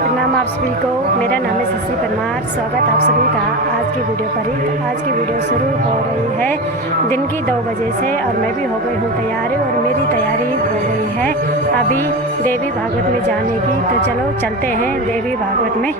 प्रणाम आप सभी को। मेरा नाम है शशि परमार। स्वागत आप सभी का आज की वीडियो पर ही। आज की वीडियो शुरू हो रही है दिन की 2 बजे से और मैं भी हो गई हूँ तैयारी और मेरी तैयारी हो गई है अभी देवी भागवत में जाने की। तो चलो चलते हैं देवी भागवत में।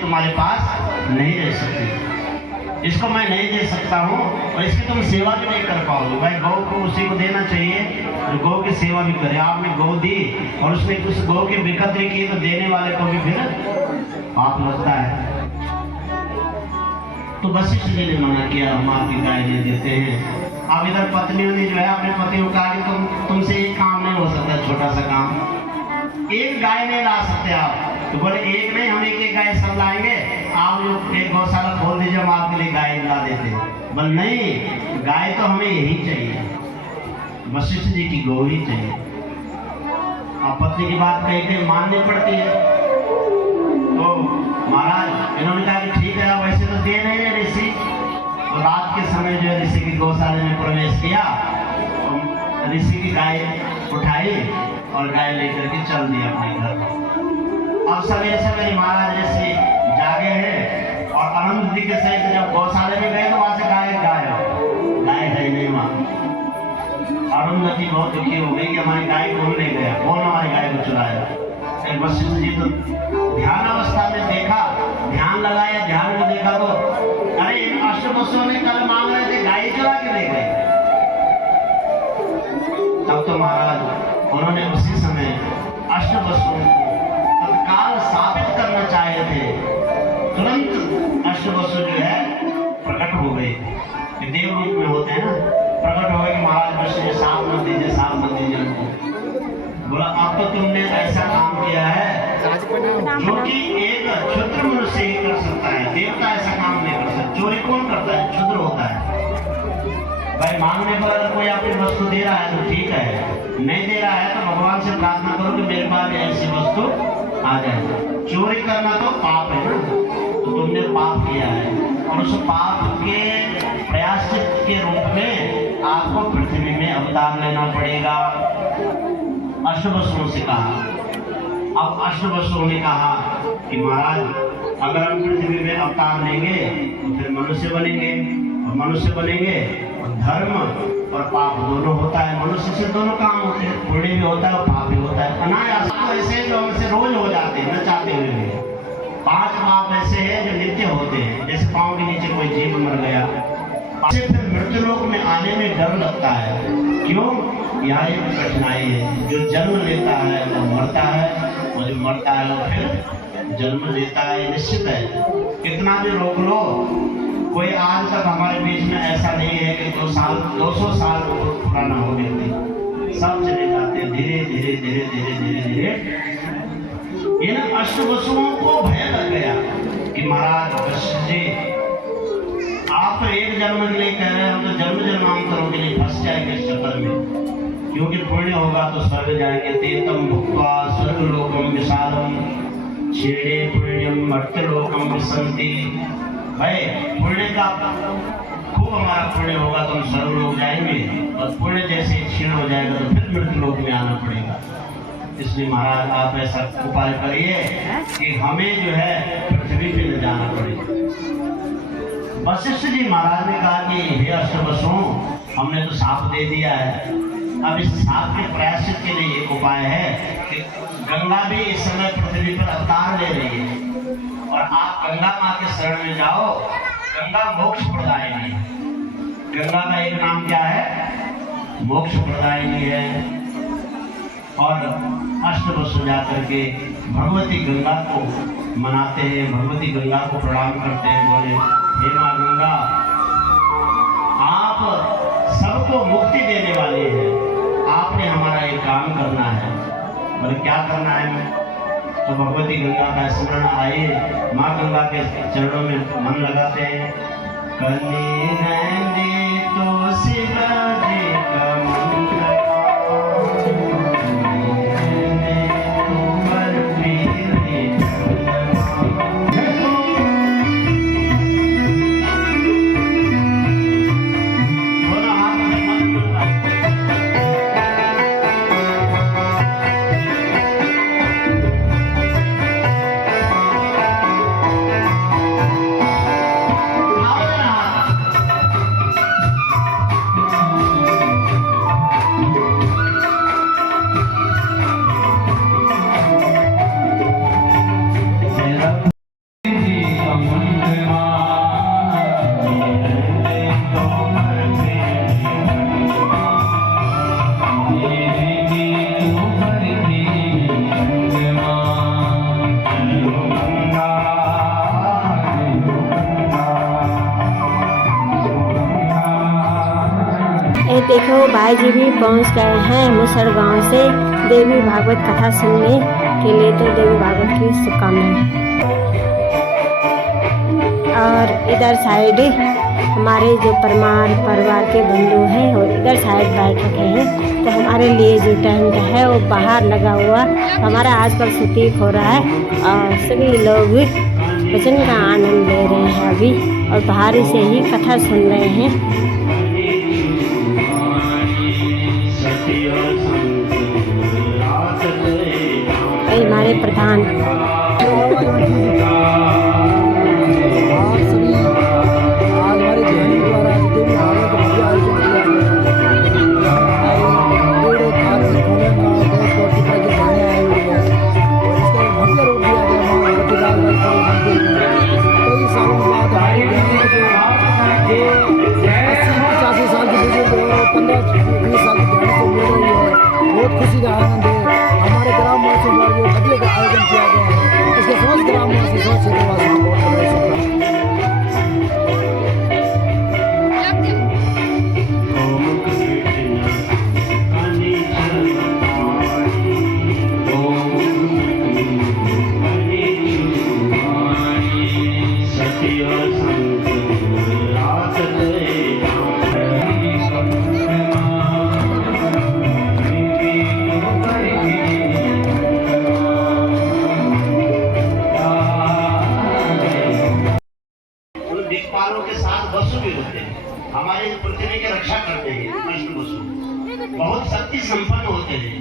तुम्हारे पास नहीं रह सकती, इसको मैं नहीं दे सकता हूँ और इसकी तुम सेवा भी नहीं कर पाओगे। भाई गौ को उसी को देना चाहिए जो गौ की सेवा भी करे। आपने गौ दी और उसने कुछ गौ की बेकदरी की तो देने वाले को भी फिर पाप लगता है। तो वशिष्ठ जी ने मना किया, हम आपकी गाय नहीं देते हैं। अब इधर पत्नियों ने जो है अपने पति को कहा कि तुमसे एक काम नहीं हो सकता, छोटा सा काम, एक गाय नहीं ला सकते आप। तो बोले एक नहीं, हम एक गाय सब लाएंगे, आप जो एक गौशाला खोल दीजिए, हम आपके लिए गाय ला देते हैं। बोले नहीं, गाय तो हमें यही चाहिए, वशिष्ठ जी की गौ ही चाहिए। अब पत्नी की बात कहीं माननी पड़ती है। तो महाराज इन्होंने कहा कि ठीक है, वैसे तो दे नहीं रहे ऋषि। तो रात के समय जो है ऋषि की गौशाला में प्रवेश किया, तो ऋषि की गाय उठाई और गाय लेकर के चल दिया अपने घर। अब सवेरे सवेरे महाराज ऋषि जागे हैं और अरुंधति के सहित जब गौशाले में गए तो वहां से गाय है नहीं वहां। अरुंधति बहुत दुखी हो गई कि हमारी गाय कौन ले गया, कौन हमारी गाय को चुराया। वशिष्ठ जी तो ध्यान अवस्था में देखा, ध्यान लगाया, ध्यान में देखा तो अरे इन अष्टवसुओं ने कल मांग रहे थे, गाय चुरा के ले गए। तब तो महाराज उन्होंने उसी समय अष्टवसुओं को तत्काल साबित करना चाहे थे। तुरंत अष्टवसु जो है प्रकट हो गए, देव रूप में होते हैं ना, प्रकट हो गए कि महाराज वशिष्ठ साफ मत दीजिए, साफ मत दीजिए उनको। बोला अब तो तुमने ऐसा काम किया है जो कि एक क्षुद्र मनुष्य ही कर सकता है, देवता ऐसा काम नहीं कर सकता। चोरी कौन करता है? क्षुद्र होता है। भाई मांगने पर अगर कोई अपनी वस्तु दे रहा है तो ठीक है, नहीं दे रहा है तो भगवान से प्रार्थना करो कि मेरे पास ऐसी वस्तु आ जाए। चोरी करना तो पाप है ना, तो तुमने पाप किया है और उस पाप के प्रायश्चित के रूप में आपको पृथ्वी में अवतार लेना पड़ेगा। अष्टवसुओं से कहा। अब अष्टवसुओं ने कहा कि महाराज अगर हम पृथ्वी में अवतार लेंगे तो फिर मनुष्य बनेंगे, और मनुष्य बनेंगे और धर्म और पाप दोनों होता है। मनुष्य से दोनों काम होते हैं, पुण्य भी होता है और पाप भी होता है। अनायास ऐसे जो हमसे रोज हो जाते हैं न चाहते हुए भी। 5 पाप ऐसे हैं जो नित्य होते हैं, जैसे पाँव के नीचे कोई जीव मर गया, फिर मृत्यु लोक में आने में डर लगता है। क्यों? यहाँ एक कठिनाई है, जो जन्म लेता है वो मरता है, और जो मरता है वो फिर जन्म लेता है, निश्चित है। कितना भी रोक लो, कोई आज तक हमारे बीच में ऐसा नहीं है कि 200 साल पुराना हो व्यक्ति। सब चले जाते हैं धीरे धीरे धीरे धीरे धीरे धीरे। इन अष्टवसुओं को भय लग गया कि महाराज वशिष्ठ जी आप एक जन्म के लिए कह रहे हैं, हम तो जन्म जन्मांतरों के लिए फंस जाएंगे इस चक्कर में। क्योंकि पुण्य होगा तो स्वर्ग जाएंगे। तेतम भुक्त्वा स्वर्गलोकम विशालम क्षीणे पुण्यम मर्त्यलोकम विसंति। भाई पुण्य का खूब हमारा पुण्य होगा तो हम स्वर्गलोक जाएंगे, और पुण्य जैसे क्षीण हो जाएगा तो फिर मृत्युलोक में आना पड़ेगा। इसलिए महाराज आप ऐसा उपाय करिए कि हमें जो है पृथ्वी पे ले जाना पड़ेगा। वशिष्ठ जी महाराज ने कहा कि हे अष्टवसुओं, हमने तो साफ दे दिया है, अब इस साफ के प्रायश्चित के लिए एक उपाय है कि गंगा भी इस समय पृथ्वी पर अवतार ले रही है और आप गंगा माँ के शरण में जाओ। गंगा मोक्ष प्रदायिनी है। गंगा का एक नाम क्या है? मोक्ष प्रदायिनी है। और अष्टवसु जाकर के भगवती गंगा को मनाते हैं, भगवती गंगा को प्रणाम करते हैं, बोले हे माँ गंगा, आप सबको मुक्ति देने वाली है, आपने हमारे और क्या करना है मैं, तो भगवती गंगा का स्मरण आए, माँ गंगा के चरणों में मन लगाते हैं। कली नैनी तो शिवा जी का मंगल देखो भाई जी भी पहुंच गए हैं मुसड़ गांव से देवी भागवत कथा सुनने के लिए। तो देवी भागवत की शुभकामनाएं। और इधर साइड हमारे जो परिवार के बंधु हैं और इधर साइड बैठ रखे हैं। तो हमारे लिए जो टेंट है वो बाहर लगा हुआ, हमारा आजकल प्रतीक हो रहा है और सभी लोग वचन का आनंद ले रहे हैं अभी और बाहर से ही कथा सुन रहे हैं। हमारे प्रधान बहुत खुशी का आनंद है। हमारे ग्रामवासियों द्वारा जो हदिये का आयोजन किया गया है, इसके समस्त ग्रामवासी समस्त क्षेत्रवासियों को बहुत बहुत शुभकामनाएं। दिक्पालों के साथ वसु भी होते हैं, हमारे पृथ्वी की रक्षा करते हैं। कृष्ण वसु बहुत शक्ति संपन्न होते हैं।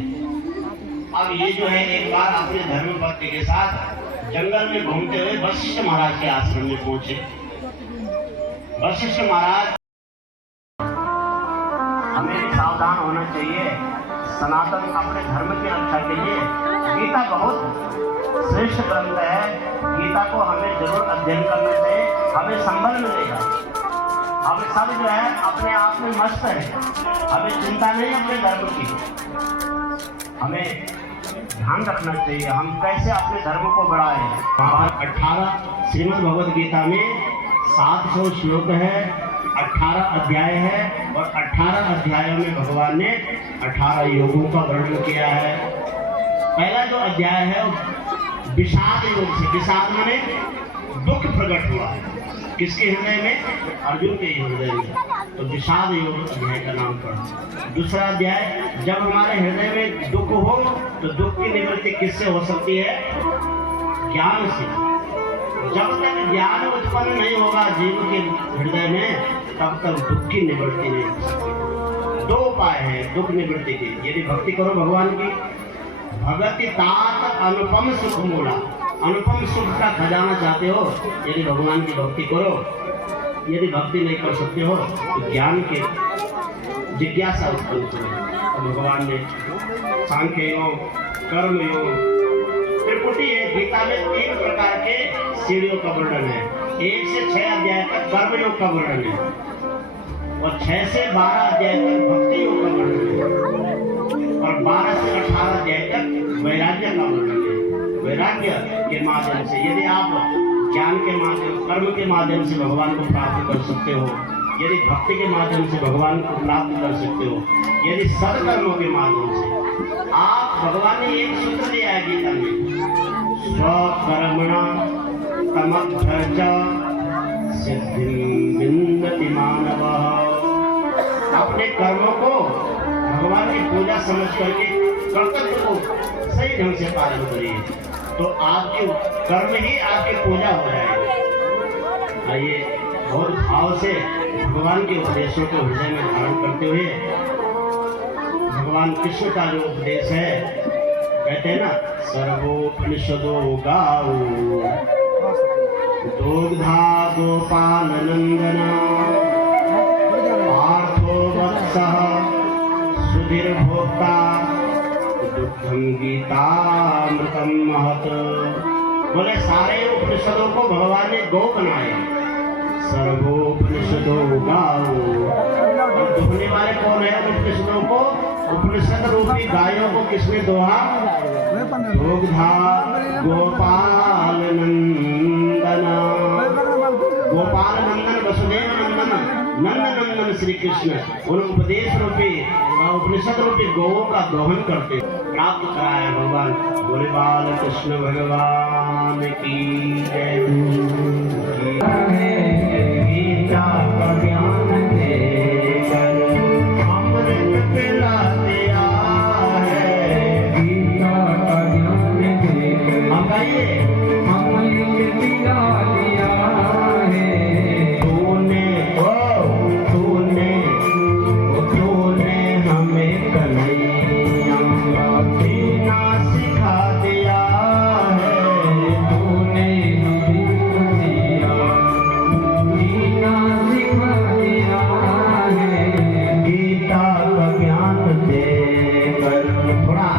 अब ये जो है एक बार अपने धर्म पत्नी के साथ जंगल में घूमते हुए वशिष्ठ महाराज के आश्रम में पहुंचे। वशिष्ठ महाराज, हमें भी सावधान होना चाहिए। सनातन अपने धर्म की रक्षा के लिए गीता बहुत श्रेष्ठ ग्रंथ है। गीता को हमें जरूर अध्ययन करना चाहिए, हमें संबल मिलेगा। हम सब जो है अपने आप में मस्त है, हमें चिंता नहीं अपने धर्म की। हमें ध्यान रखना चाहिए हम कैसे अपने धर्म को बढ़ाएं। 18 श्रीमद् भगवद गीता में 700 श्लोक है, 18 अध्याय है और 18 अध्यायों में भगवान ने 18 योगों का वर्णन किया है। पहला जो अध्याय है विषाद योग से, विषाद माने दुख प्रकट हुआ किसके हृदय में, अर्जुन के हृदय में, तो विषाद योग अध्याय का नाम पड़ा। दूसरा अध्याय, जब हमारे हृदय में दुख हो तो दुख की निवृत्ति किससे हो सकती है, ज्ञान से। जब तक ज्ञान उत्पन्न नहीं होगा जीव के हृदय में तब तक दुख की निवृत्ति नहीं हो सकती। 2 उपाय है दुख निवृत्ति के, यदि भक्ति करो भगवान की। भगति तात अनुपम सुख मूला, अनुपम सुख का खजाना चाहते हो यदि भगवान की भक्ति करो। यदि भक्ति नहीं कर सकते हो तो ज्ञान के जिज्ञासा उत्पन्न करो। तो भगवान ने सांख्य योग, कर्म योग, त्रिपुटी है। गीता में 3 प्रकार के सीढ़ियों का वर्णन है। 1 से 6 अध्याय तक कर्म योग का वर्णन है और 6 से 12 अध्याय तक भक्ति योग का वर्णन है और 12 से 18 अध्याय तक वैराग्य का वर्णन है। वैराग्य के माध्यम से यदि आप ज्ञान के माध्यम, कर्म के माध्यम से भगवान को प्राप्त कर सकते हो, यदि भक्ति के माध्यम से भगवान को प्राप्त कर सकते हो, यदि सत्कर्मों के माध्यम से आप भगवान ने एक सूत्र दिया है गीता में, स्वकर्मणा तमभ्यर्च सिद्धिं विन्दति मानवः। अपने कर्मों को भगवान की पूजा समझ करके कर्तव्य को सही ढंग से पालन करिए, तो आपके कर्म ही आपकी पूजा हो जाएगी। आइए बहुत भाव से भगवान के उपदेशों को हृदय में धारण करते हुए भगवान कृष्ण का जो उपदेश है, कहते हैं ना, सर्वोपनिषदो गाओ दुग्धा गोपाल नंदना पार्थो वत्सः सुधीर भोक्ता दुग्धम गीतामृतम महत। बोले सारे उपनिषदों को भगवान ने गौ बनाए, सर्वोपनिषदो गाओ। और दुहने वाले कौन है उपनिषदों को? उपनिषद रूपी गायों को किसने दोहा? दुग्धा गोपाल नंदना, गोपाल नंदन वसुदेव नंदन नंद नंदन श्री कृष्ण उन उपदेश रूपी उपनिषद रूपी गौओं का दोहन करते प्राप्त कराया भगवान। बोले बाल कृष्ण भगवान की जय। गीता का ज्ञान देकर अमृत पिला दिया है, गीता का ज्ञान देकर हम गाइए अमृत पिला दिया है। तूने हमें कन्हैया जीना सिखा दिया है, तूने हमें जीना सिखा दिया है, गीता का ज्ञान देकर। थोड़ा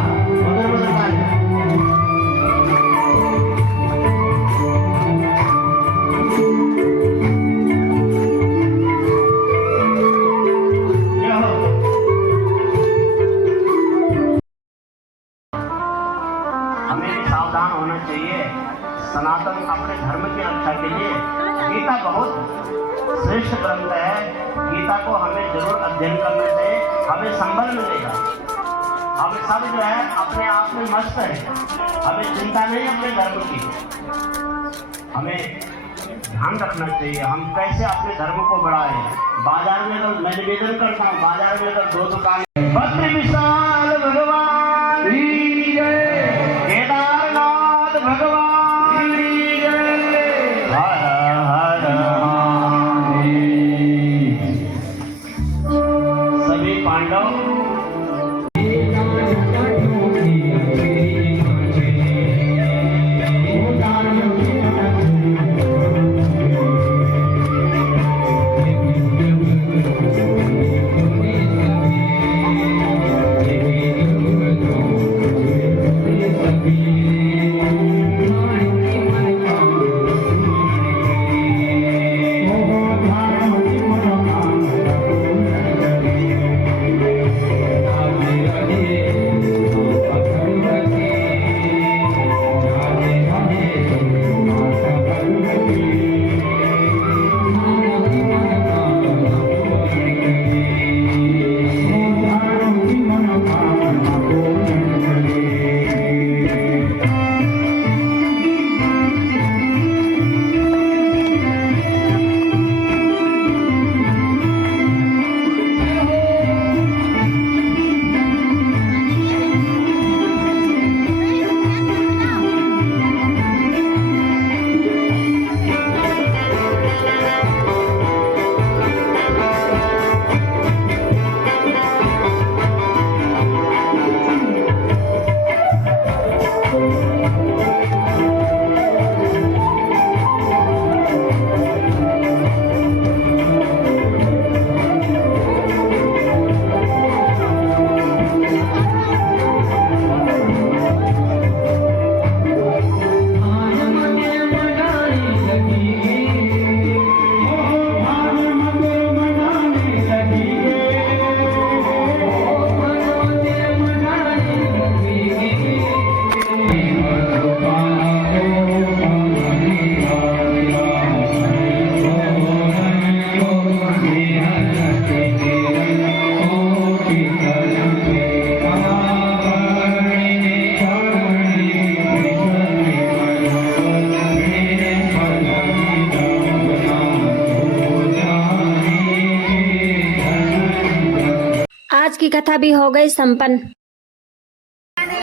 सावधान होना चाहिए। सनातन अपने धर्म की रक्षा के लिए गीता बहुत श्रेष्ठ ग्रंथ है। गीता को हमें जरूर अध्ययन करना चाहिए, हमें संबल मिलेगा। हम सब जो है अपने आप में मस्त है, हमें चिंता नहीं अपने धर्म की। हमें ध्यान रखना चाहिए हम कैसे अपने धर्म को बढ़ाएं। बाजार में अगर मैं निवेदन करता हूँ, बाजार में अगर 2 दुकान भद्र विशाल भगवान की जय, केदारनाथ भगवान की जय, हर हर महादेव। सभी पांडव आज की कथा भी हो गई संपन्न।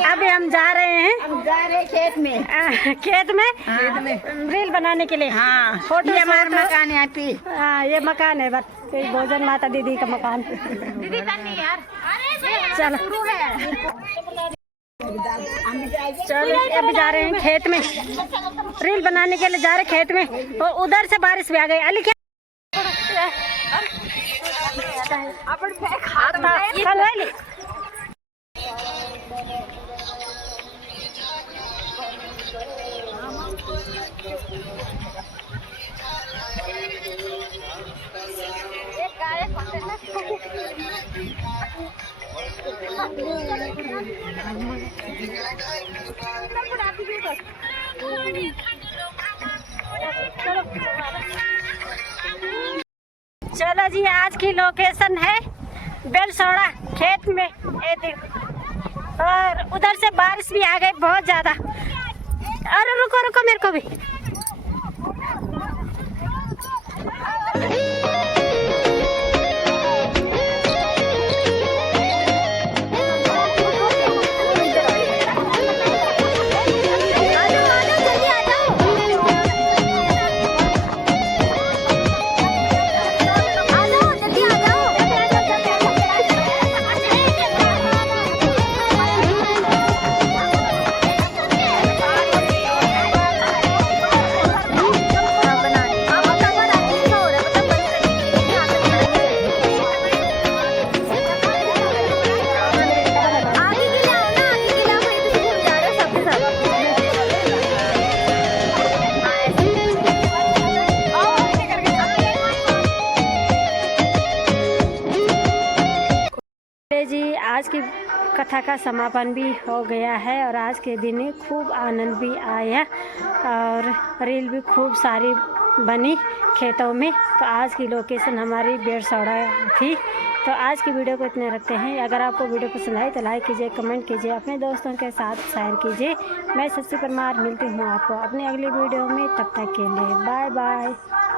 अभी हम जा रहे हैं खेत में। खेत में रील बनाने के लिए। हाँ, फोटो ये हमारा मकान है पे। हाँ, ये मकान है, बस ये भोजन माता दीदी का मकान। दीदी करनी यार। चलो चलो, अभी जा रहे हैं खेत में, रील बनाने के लिए जा रहे खेत में। और उधर से बारिश भी आ गई। अली क्या चलो जी, आज की लोकेशन है बेलसोड़ा खेत में। ये देखो, और उधर से बारिश भी आ गई बहुत ज्यादा। अरे रुको रुको, मेरे को भी। जी, आज की कथा का समापन भी हो गया है और आज के दिन खूब आनंद भी आया और रील भी खूब सारी बनी खेतों में। तो आज की लोकेशन हमारी बेलसोड़ा थी। तो आज की वीडियो को इतने रखते हैं। अगर आपको वीडियो पसंद आए तो लाइक कीजिए, कमेंट कीजिए, अपने दोस्तों के साथ शेयर कीजिए। मैं शशि परमार मिलती हूँ आपको अपनी अगली वीडियो में। तब तक के लिए बाय बाय।